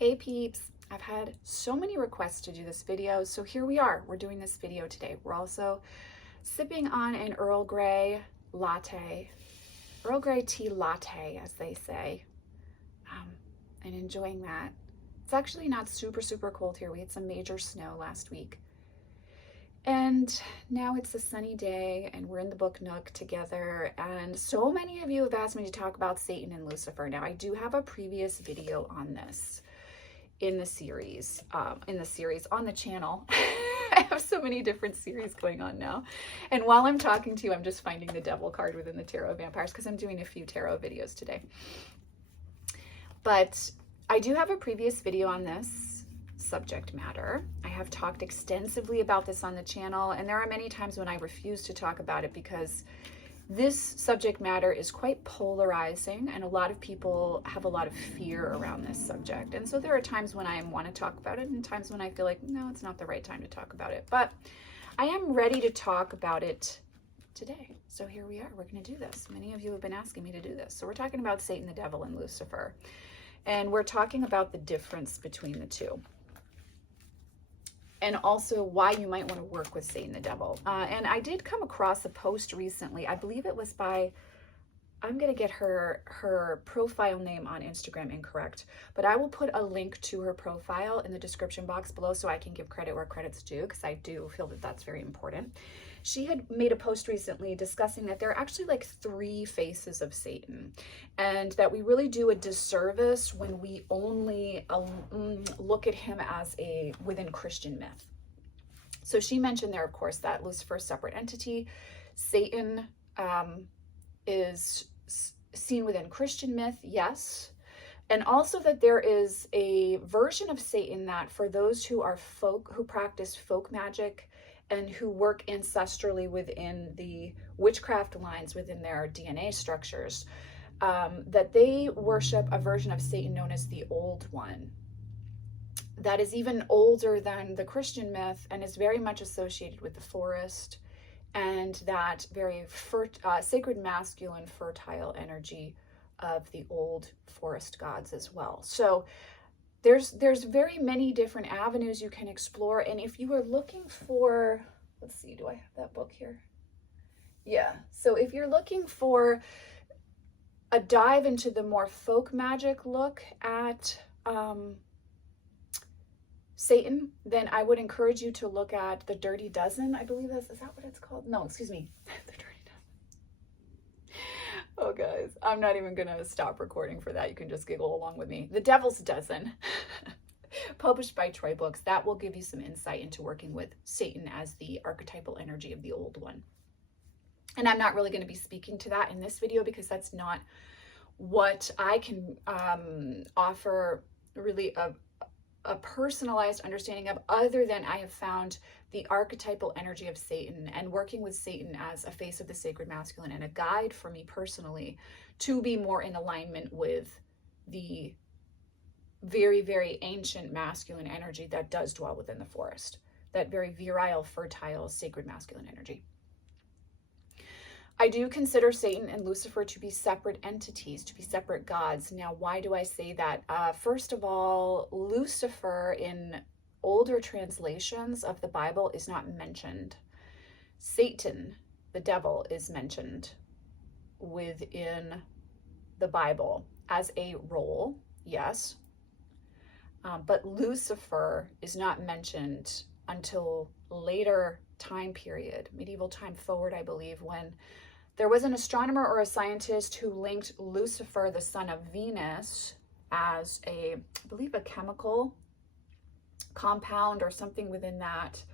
Hey peeps, I've had so many requests to do this video, so here we are. We're doing this video today. We're also sipping on an Earl Grey latte, Earl Grey tea latte, as they say, and enjoying that. It's actually not super cold here. We had some major snow last week. And now it's a sunny day and we're in the book nook together, and so many of you have asked me to talk about Satan and Lucifer. Now I do have a previous video on this in the series on the channel. I have so many different series going on now, and while I'm talking to you I'm just finding the devil card within the Tarot of Vampires because I'm doing a few tarot videos today. But I do have a previous video on this subject matter. I have talked extensively about this on the channel, and there are many times when I refuse to talk about it because this subject matter is quite polarizing and a lot of people have a lot of fear around this subject. And so there are times when I want to talk about it and times when I feel like, no, it's not the right time to talk about it. But I am ready to talk about it today. So here we are. We're going to do this. Many of you have been asking me to do this. So we're talking about Satan, the devil, and Lucifer. And we're talking about the difference between the two. And also why you might want to work with Satan the devil. And I did come across a post recently. I believe it was by, I'm going to get her profile name on Instagram incorrect, but I will put a link to her profile in the description box below so I can give credit where credit's due, because I do feel that that's very important. She had made a post recently discussing that there are actually like 3 faces of Satan, and that we really do a disservice when we only look at him as within Christian myth. So she mentioned there, of course, that Lucifer is a separate entity. Satan is seen within Christian myth, yes. And also that there is a version of Satan that for those who are who practice folk magic and who work ancestrally within the witchcraft lines within their DNA structures, that they worship a version of Satan known as the Old One. That is even older than the Christian myth and is very much associated with the forest and that very sacred masculine fertile energy of the old forest gods as well. So there's very many different avenues you can explore. And if you are looking for, let's see, do I have that book here? Yeah. So if you're looking for a dive into the more folk magic look at Satan, then I would encourage you to look at The Dirty Dozen. I believe is that what it's called? No, excuse me. The Dirty Dozen. Oh guys, I'm not even gonna stop recording for that. You can just giggle along with me. The Devil's Dozen, published by Troy Books. That will give you some insight into working with Satan as the archetypal energy of the Old One. And I'm not really going to be speaking to that in this video because that's not what I can offer really a personalized understanding of, other than I have found the archetypal energy of Satan and working with Satan as a face of the sacred masculine and a guide for me personally to be more in alignment with the very ancient masculine energy that does dwell within the forest, that very virile, fertile, sacred masculine energy. I do consider Satan and Lucifer to be separate entities, to be separate gods. Now, why do I say that? First of all, Lucifer in older translations of the Bible is not mentioned. Satan, the devil, is mentioned within the Bible as a role, yes. But Lucifer is not mentioned until later time period, medieval time forward, I believe, when there was an astronomer or a scientist who linked Lucifer, the son of Venus, as I believe a chemical compound or something within that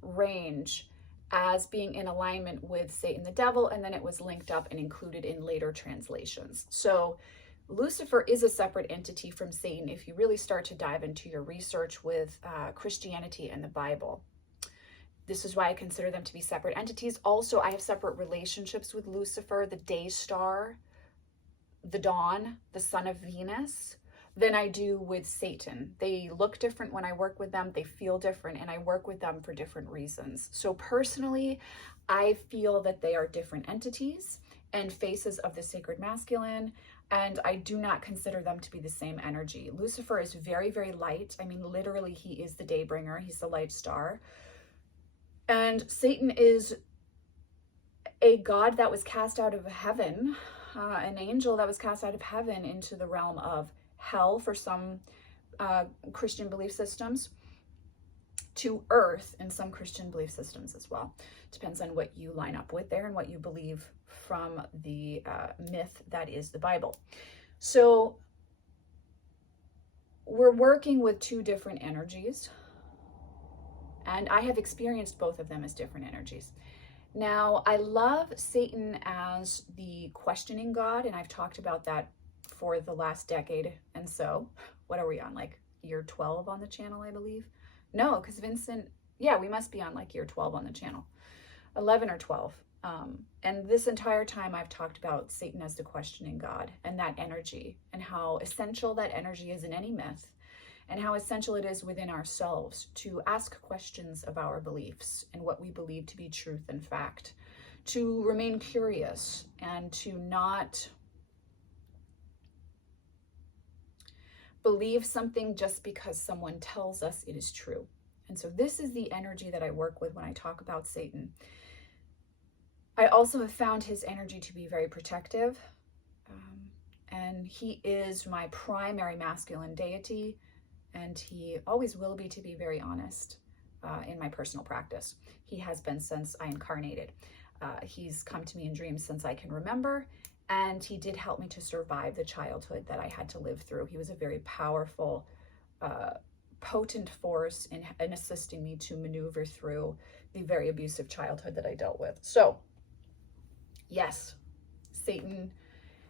range, as being in alignment with Satan the devil, and then it was linked up and included in later translations. So Lucifer is a separate entity from Satan if you really start to dive into your research with Christianity and the Bible. This is why I consider them to be separate entities. Also, I have separate relationships with Lucifer, the day star, the dawn, the son of Venus, than I do with Satan. They look different when I work with them. They feel different, and I work with them for different reasons. So personally, I feel that they are different entities and faces of the sacred masculine. And I do not consider them to be the same energy. Lucifer is very, very light. I mean, literally, he is the day bringer. He's the light star. And Satan is a god that was cast out of heaven, an angel that was cast out of heaven into the realm of hell for some Christian belief systems, to earth in some Christian belief systems as well. Depends on what you line up with there and what you believe from the myth that is the Bible. So we're working with two different energies, and I have experienced both of them as different energies. Now, I love Satan as the questioning god, and I've talked about that for the last decade. And so, what are we on, like year 12 on the channel, I believe? No, because Vincent, yeah, we must be on like year 12 on the channel, 11 or 12. And this entire time I've talked about Satan as the questioning god and that energy, and how essential that energy is in any myth, and how essential it is within ourselves to ask questions of our beliefs and what we believe to be truth and fact, to remain curious and to not believe something just because someone tells us it is true. And so this is the energy that I work with when I talk about Satan. I also have found his energy to be very protective, and he is my primary masculine deity, and he always will be, to be very honest, in my personal practice. He has been since I incarnated. He's come to me in dreams since I can remember, and he did help me to survive the childhood that I had to live through. He was a very powerful, potent force in assisting me to maneuver through the very abusive childhood that I dealt with. So, yes, Satan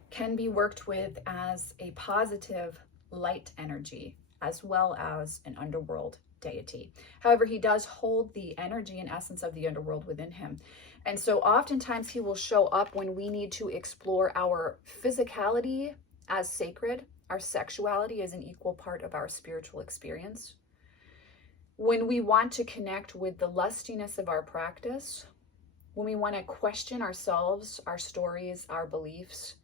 can be worked with as a positive light energy, as well as an underworld deity. However, he does hold the energy and essence of the underworld within him. And so oftentimes he will show up when we need to explore our physicality as sacred. Our sexuality is an equal part of our spiritual experience. When we want to connect with the lustiness of our practice, when we want to question ourselves, our stories, our beliefs,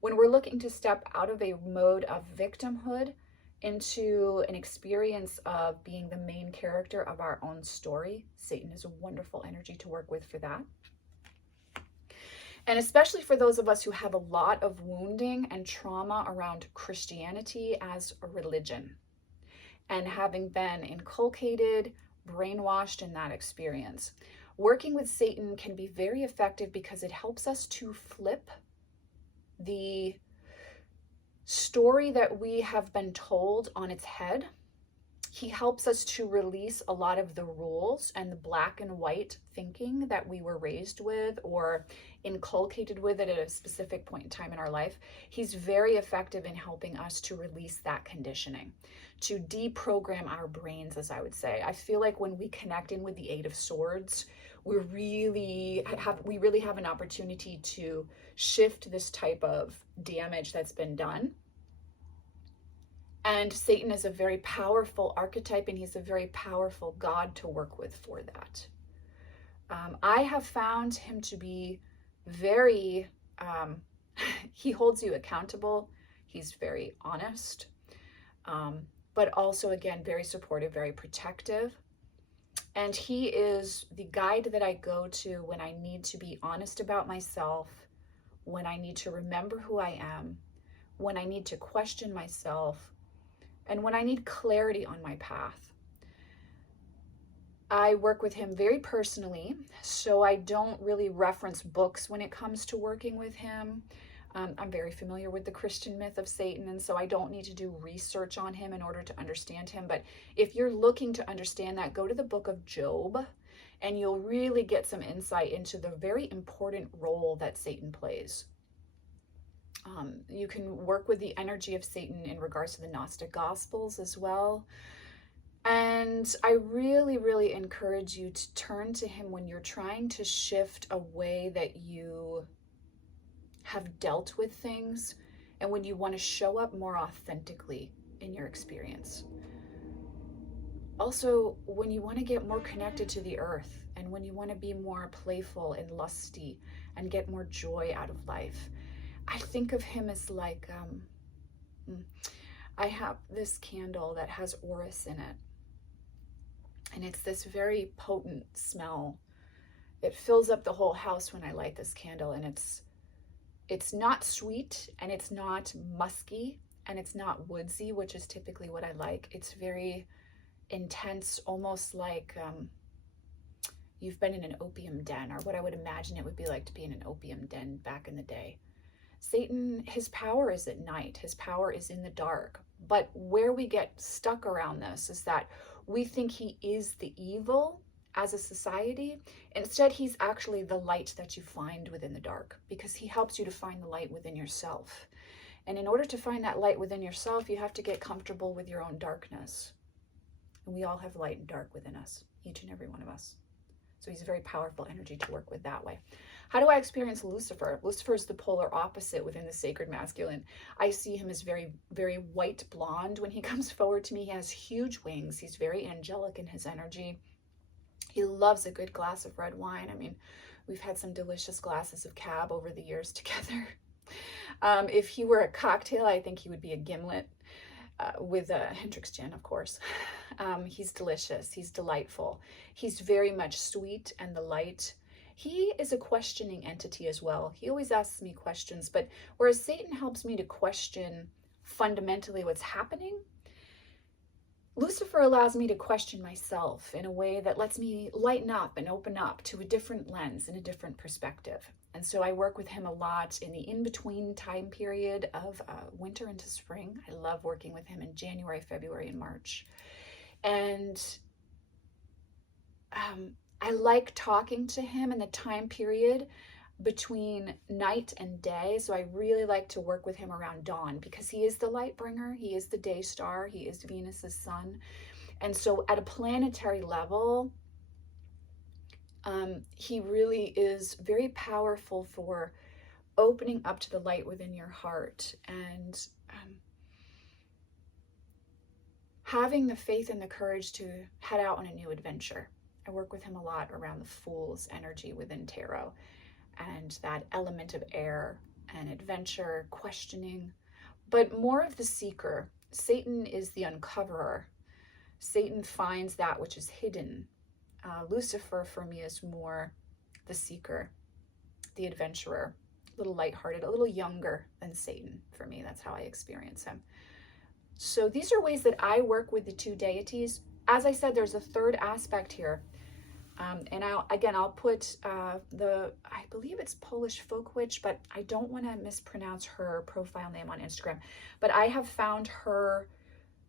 when we're looking to step out of a mode of victimhood into an experience of being the main character of our own story, Satan is a wonderful energy to work with for that. And especially for those of us who have a lot of wounding and trauma around Christianity as a religion, and having been inculcated, brainwashed in that experience. Working with Satan can be very effective because it helps us to flip the story that we have been told on its head. He helps us to release a lot of the rules and the black and white thinking that we were raised with or inculcated with it at a specific point in time in our life. He's very effective in helping us to release that conditioning, to deprogram our brains, as I would say. I feel like when we connect in with the Eight of Swords, we really have an opportunity to shift this type of damage that's been done. And Satan is a very powerful archetype, and he's a very powerful god to work with for that. I have found him to be very, he holds you accountable. He's very honest, but also, again, very supportive, very protective. And he is the guide that I go to when I need to be honest about myself, when I need to remember who I am, when I need to question myself, and when I need clarity on my path. I work with him very personally, so I don't really reference books when it comes to working with him. I'm very familiar with the Christian myth of Satan, and so I don't need to do research on him in order to understand him. But if you're looking to understand that, go to the book of Job, and you'll really get some insight into the very important role that Satan plays. You can work with the energy of Satan in regards to the Gnostic Gospels as well. And I really, really encourage you to turn to him when you're trying to shift a way that you have dealt with things, and when you want to show up more authentically in your experience. Also, when you want to get more connected to the earth, and when you want to be more playful and lusty and get more joy out of life. I think of him as like, I have this candle that has orris in it. And it's this very potent smell. It fills up the whole house when I light this candle, and it's not sweet, and it's not musky, and it's not woodsy, which is typically what I like. It's very intense, almost like you've been in an opium den, or what I would imagine it would be like to be in an opium den back in the day. Satan, his power is at night. His power is in the dark. But where we get stuck around this is that we think he is the evil as a society. Instead, he's actually the light that you find within the dark, because he helps you to find the light within yourself. And in order to find that light within yourself, you have to get comfortable with your own darkness. And we all have light and dark within us, each and every one of us. So he's a very powerful energy to work with that way. How do I experience Lucifer? Lucifer is the polar opposite within the sacred masculine. I see him as very, very white blonde when he comes forward to me. He has huge wings. He's very angelic in his energy. He loves a good glass of red wine. I mean, we've had some delicious glasses of cab over the years together. If he were a cocktail, I think he would be a gimlet with a Hendrix gin, of course. He's delicious. He's delightful. He's very much sweet and the light. He is a questioning entity as well. He always asks me questions, but whereas Satan helps me to question fundamentally what's happening, Lucifer allows me to question myself in a way that lets me lighten up and open up to a different lens and a different perspective. And so I work with him a lot in the in-between time period of winter into spring. I love working with him in January, February, and March. And I like talking to him in the time period between night and day. So I really like to work with him around dawn, because he is the light bringer. He is the day star. He is Venus's sun. And so at a planetary level, he really is very powerful for opening up to the light within your heart and having the faith and the courage to head out on a new adventure. I work with him a lot around the Fool's energy within tarot and that element of air and adventure, questioning, but more of the seeker. Satan is the uncoverer. Satan finds that which is hidden. Lucifer for me is more the seeker, the adventurer, a little lighthearted, a little younger than Satan for me. That's how I experience him. So these are ways that I work with the two deities. As I said, there's a third aspect here. And I'll put I believe it's Polish folk witch, but I don't want to mispronounce her profile name on Instagram. But I have found her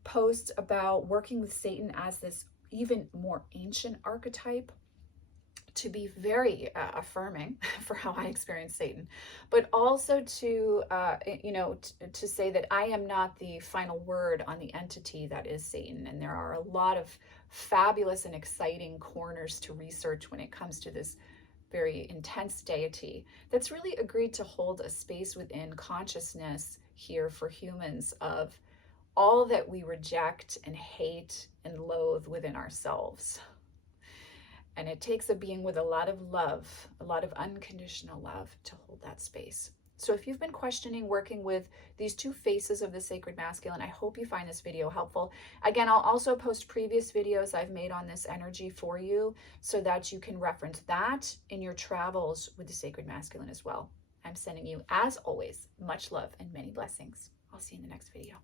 posts about working with Satan as this even more ancient archetype to be very affirming for how I experience Satan, but also to, to say that I am not the final word on the entity that is Satan. And there are a lot of fabulous and exciting corners to research when it comes to this very intense deity that's really agreed to hold a space within consciousness here for humans of all that we reject and hate and loathe within ourselves. And it takes a being with a lot of love, a lot of unconditional love to hold that space. So if you've been questioning working with these two faces of the sacred masculine, I hope you find this video helpful. Again, I'll also post previous videos I've made on this energy for you so that you can reference that in your travels with the sacred masculine as well. I'm sending you, as always, much love and many blessings. I'll see you in the next video.